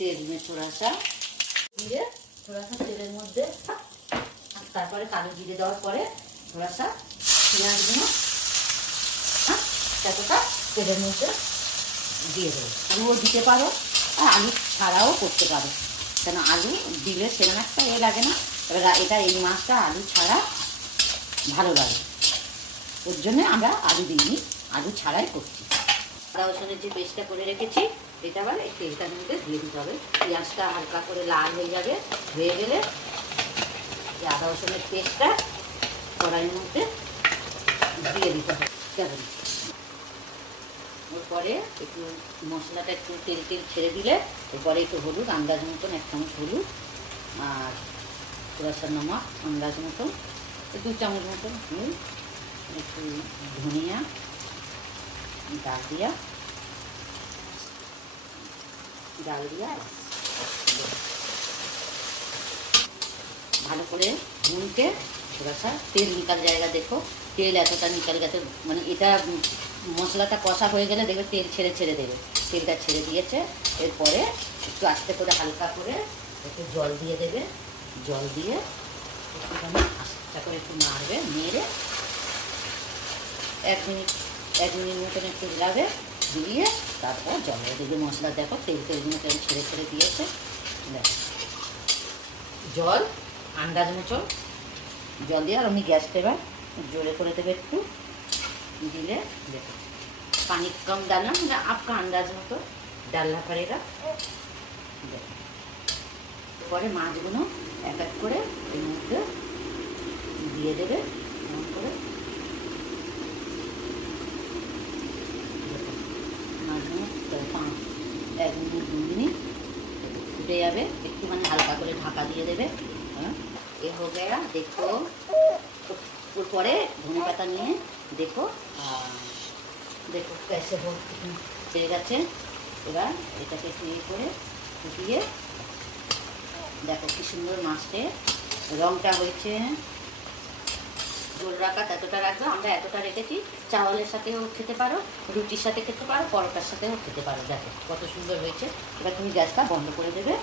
तेल में थोड़ा सा জিরে, थोड़ा सा তেলের মধ্যে, তারপরে কালো জিরে দেওয়ার পরে थोड़ा सा পেঁয়াজগুলো এতটা তেলের মধ্যে দিয়ে দেবো। আলুও দিতে পারো আর আলু ছাড়াও করতে পারো, কেন আলু দিলে সেরকম একটা লাগে না। এবার এটা এই মাছটা আলু ছাড়া ভালো লাগে, ওর জন্য আমরা আলু দিইনি, আলু ছাড়াই করছি। আদা রসুনের যে পেস্টটা করে রেখেছি এটা আবার এই তেলটার মধ্যে দিয়ে দিতে হবে। পেঁয়াজটা হালকা করে লাল হয়ে যাবে, হয়ে গেলে এই আদা রসুনের পেস্টটা কড়াইয়ের মধ্যে দিয়ে দিতে হবে। কেমন এরপরে একটু মশলাটা একটু তেল তেল ছেড়ে দিলে এরপরে একটু হলুদ আন্দাজ মতন, 1 চামচ হলুদ আর थोड़ा सा नमक আন্দাজ মতন, 2 চামচ মতন নুন, একটু ধনিয়া ডাল দিয়া ভালো করে ভুনতে थोड़ा सा তেল নিকাল জায়গা, দেখো তেল এতটা নিকাল গেছে, মানে এটা মশলাটা কষা হয়ে গেলে দেখবে তেল ছেড়ে দেবে, তেলটা ছেড়ে দিয়েছে। এরপরে একটু আস্তে করে হালকা করে একটু জল দিয়ে দেবে, জল দিয়ে একটুখানি আস্তে করে একটু নাড়বে, নেড়ে 1 মিনিট মতন একটু লাগবে, দিয়ে তারপর জল দেবে। মশলা দেখো তেলগুলো তেল ছেড়ে দিয়েছে, দেখো জল আন্দাজ মতন জল দিয়ে, আর আমি গ্যাসটা এবার জোরে করে দেবে একটু, দিলে देखो पानी कम डालना, मतलब आपका अंदाज मतो डालना पड़ेगा। देखो পরে মাছগুলো এক এক করে এর মধ্যে দিয়ে দেবে, এমন করে মাছগুলো 1 মিনিট 2 মিনিট ফুটে যাবে, একটুখানি হালকা করে ঢাকা দিয়ে দেবে। এ हो गया, देखो পরে ধনে পাতা নিয়ে দেখো দেখো कैसे हो হয়ে গেছে। এবার এটাকে ইয়ে করে ফুটিয়ে দেখো কি সুন্দর মাছটা রংটা হয়েছে। ঝোল রাখা এতটা রাখবে, আমরা এতটা রেখেছি, চাওয়ালের সাথেও খেতে পারো, রুটির সাথে খেতে পারো, পরোটার সাথেও খেতে পারো। দেখো কত সুন্দর হয়েছে। এবার তুমি গ্যাসটা বন্ধ করে দেবে।